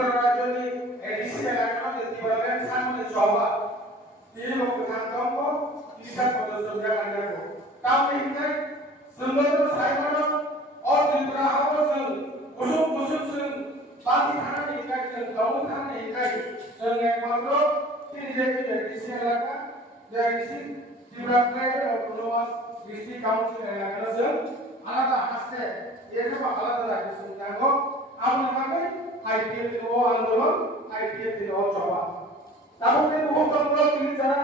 Tibarajoni edisi akan Tibaran sama coba. Ini mau ketangkap kok bisa pada sudah ada kok. Tapi ini sebelum saya mana और दूसरा आवश्यक कुसुम बाती खाना नहीं खाई गाँव खाना नहीं खाई एक मात्र तीन जगह किसी इलाका या किसी जिब्राल्टर और पुनवास डिस्ट्रिक्ट काउंसिल इलाका से आलादा हस्ते ये सब आलादा लगे सुनना को अब नमाज़ आईपीएल के वो आंदोलन आईपीएल के वो चौबा तब उन्हें वो कंट्रोल किए जरा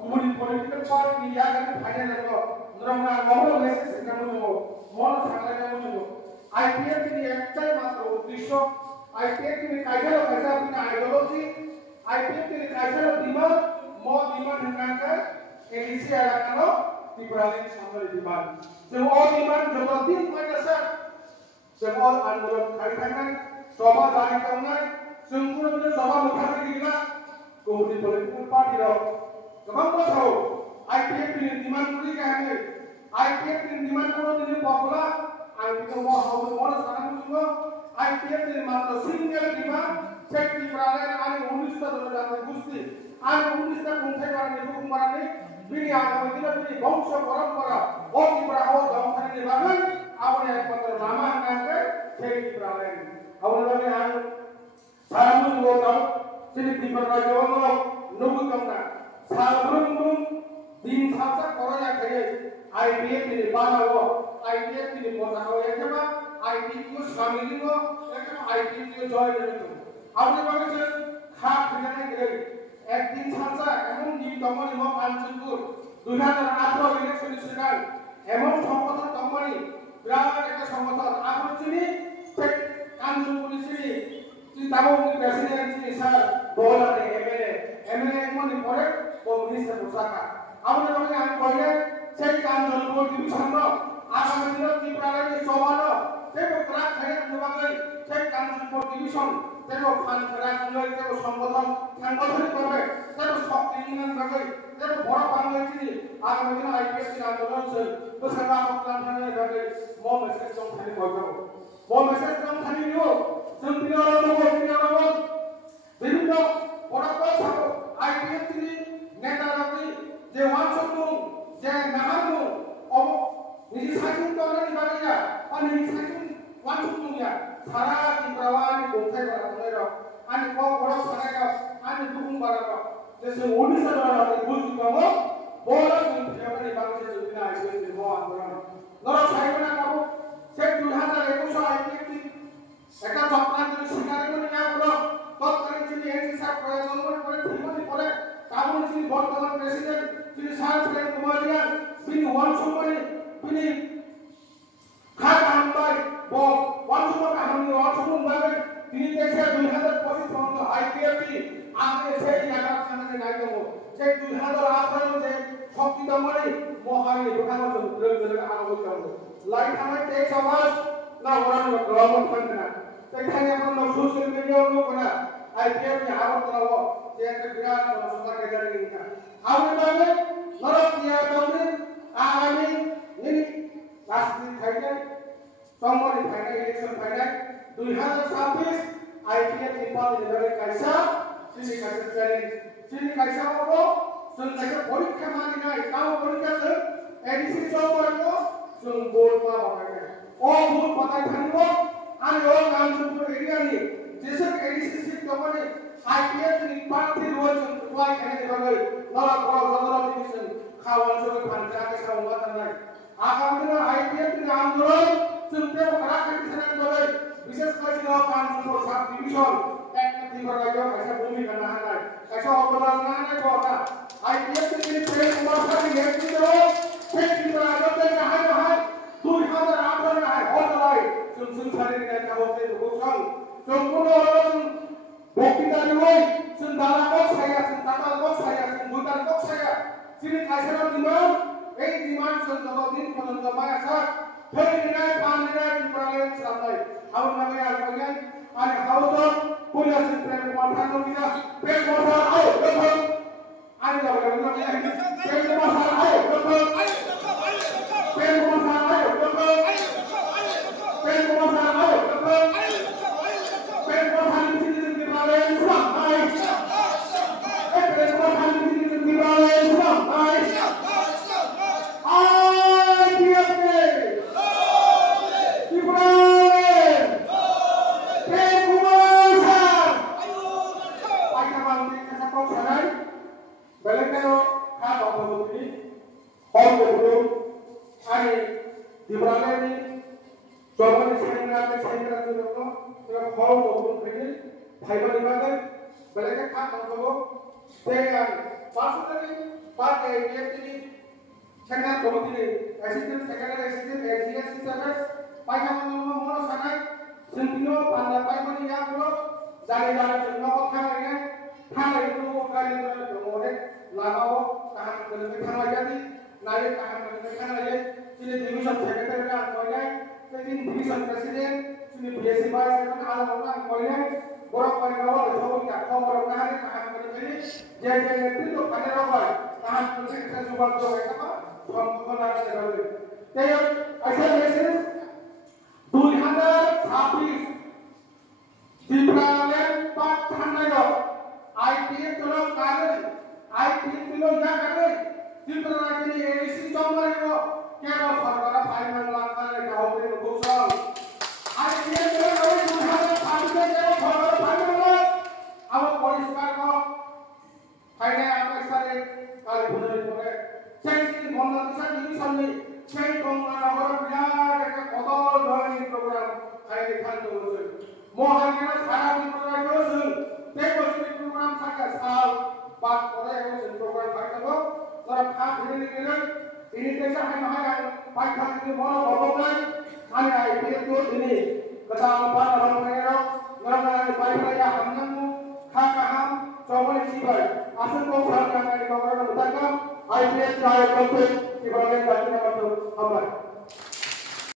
पॉलिटिकल पार्टी या करके फाइनल को नरमा मोहल्ला में से कानून মন সাংলাকে মনে আইপিএল কি একটাই মাত্র উদ্দেশ্য আইপিএল কি কাইজালো কাইজা আপনি আইডিওলজি আইপিএল কি কাইজালো দিমাগ দিমাগ ঢাকা এডিসি এলাকানো ত্রিপুরালিন সামনে দিমাগ যে ও দিমাগ যতদিন কইতাছে যে ও আন্দোলন খাই থাকনাই সভা জারি করনাই সম্পূর্ণ সভা মুখামুখি দিলা কোটি পলিটিক্যাল পার্টির গোবাং কথাও আইপিএল কি দিমাগ করি কাহিনী आईपीएल की डिमांड करो दिन पॉपुलर आईपीएल वो हाउस मोर सारा मुझको आईपीएल की मात्र सिंगल डिमांड चेक की प्राणे आने 19 तक दोनों जाते गुस्ती आने 19 तक उनसे करने को कुमारने बिनी आगे बिना बिनी वंश परंपरा और की बड़ा हो दम करने वाले आपने एक पत्र नामा नाके चेक की प्राणे आपने वाले आने सारा मुझको दम सिर्फ डिमांड राजो नो नुबु कमना सालब्रुम दिन साचा कोरोना करे आईपीएल के बानाओ आईपीएल के मोटाओ ये क्या आईपीएल को शामिल हो ये क्या आईपीएल को जॉइन नहीं आपने बात से खाप फिरने के एक दिन सांसा एमन दी कंपनी मो कांचनपुर 2018 इलेक्शन सिगाल एमन संगठन कंपनी বিরাট একটা সংগঠন আপন চিনি কাঞ্চনপুর চিনি তাও প্রেসিডেন্ট চিনি স্যার বলারে এমএলএ মনি পরে ও মিনিস্টার পোশাকা আপনি বলেন আমি কইলে সেই কাঞ্চনপুর ডিভিশন আগামী দিনে ত্রিপুরার সমান সেই ক্লাব থেকে নবাগৈ সেই কাঞ্চনপুর ডিভিশন তেও ফান করা নয় তেও সাংগঠনিক ভাবে তেও শক্তি নির্মাণ ভাবে তেও বড় বাংলাদেশি আগামী দিনে আইপিএস এর আন্দোলন সে প্রসারা প্ল্যান থানে ভাবে মো মেসেজ জং থানি কইবো মো মেসেজ জং থানি নিও जों বিভিন্ন বড় কথা আইপিএস তিনি নেতারাতি যে ওয়ানসমু যে নাহামু ও নিজে সাইকুন তরনি বাগিয়া আর নিজে সাইকুন ওয়ানসমুয়া সারা ত্রিপুরানি গোথাই করা তনের আনি বড় সারাইয়া আনি দুগুম বাড়াবা যে ওড়িশা দ্বারা বুঝি পাবো বড় जों ফেবারি বাংলাদেশ দিনা আইপিএস এর আন্দোলন নর সাইকুনা কাবু সে 2021 আইপিএস একটা চক্রান্তের শিকার করে না হলো তৎকালীন যিনি এনসি সাহেব প্রয়োজন করে ঠিকমতো পড়ে তারপরে যিনি বর্তমান প্রেসিডেন্ট যিনি সাহেব কুমারিয়ান তিনি ওয়ানসময় তিনি খাট আনবাই ওয়ানসময় কাহিনী ওয়ানসময় ভাবে তিনি দেখে 2025 পর্যন্ত আইপিএফটি আগে সেই জায়গা খানাকে নাই দেব সেই 2018 যে শক্তি দমনে মহানি প্রধানমন্ত্রী দ্রব্যের আলোচনা করব লাইট আমার 23 মাস না ওরান গ্রাম ফান্ড না সেখানে আমরা সোশ্যাল মিডিয়া নো করা আইপিএল কে আরো করাবো যে একটা বিরাট সরকার গেজারি নিকা আমরা মানে নরকিয়া দমনে আগামী নিনি রাষ্ট্রীয় ফাইনাল সম্মানিত ফাইনাল ইলেকশন ফাইনাল 2026 আইপিএল ইম্পল লেভেল কাইসা চিনি কাইসা চ্যালেঞ্জ চিনি কাইসা হবো সুন্দর পরীক্ষা মানি নাই তাও পরীক্ষা সে এডিসি চৌবর্গ সুন বোর্ড মা বানায় ও ভূত পাতায় থাকব আর ও কাঞ্চনপুর এরিয়া নিয়ে যেসব এডিসি সিট দমনে আইপিএল প্রার্থী রয়েছেন ওয়াই এখানে দেবে নরা বড় বড় ডিভিশন খাওয়ান সঙ্গে পাঞ্জাবে সামনা নাই আগামী দিনে আইপিএল আন্দোলন চলতে করা কন্ডিশন করে বিশেষ করে কাঞ্চনপুর সাব ডিভিশন একটা ত্রিপুরা কাছে ভূমিকা না নাই কাছে অবদান না নাই কথা আইপিএল তিনি প্রেম কুমার সাথে নেতৃত্ব সেই ত্রিপুরা রাজ্যে হাই হাই 2018 হাই হলাই সুনসারি নেতা হতে গোসল সম্পূর্ণ বক্তৃতা দিবই সুন দালা বক ছায়া সুন তাতাল বক ছায়া সুন ভুটান বক ছায়া যিনি কাইসার দিমান এই দিমান সুন যতদিন পর্যন্ত মায়াসা ফেরি নাই পানি নাই ত্রিপুরালেন সামলাই আমার নামে আর কইলেন আর হাউস পুলিশ প্রেম কুমার থানবিয়া প্রেম কুমার আও দেখো আই যাও প্রেম কুমার আও দেখো প্রেম কুমার আও দেখো প্রেম কুমার আও দেখো প্রেম Kumar hol maupun ini fiber dibagai mereka kan mengkobo dengan pasal tadi pakai ini channel komite ini assistant secretary assistant AGS service pakai mana sangat sempino pada fiber yang belum dari jenama kalian hal itu kalian berdoa lama tahan berdekat lagi naik tahan berdekat lagi sini division secretary kan boleh jadi division presiden sini BSc vice kan alam orang boleh borok pegawai betul tak kau borok hari tahan berdekat jadi itu kan apa tahan berdekat juga tuh apa pembangunan negara jadi asal mesin 2026 Diperoleh 4 Thanayok IPF tolong kali IPF tolong ya kali diperoleh ini edisi comai yo kero sarkara final langkah kau beri buksal IPF tolong kali Tuhan sampai kero sarkara final lang awak polis kau final apa sare kali benar benar cek bonda kisah ini sampai cek bonda orang biar ke kotor doang program kali kan tuh Mohanya saran program deposit program saja sal bak oleh program kartu orang khas ini desa hanya pakai ini mau bobokan hanya itu ini ketahuan orang mereka orang pakai ya hamnamu khakaham coba sibai asal kau saran yang di program utama IPS saya konten di bagian bagian itu apa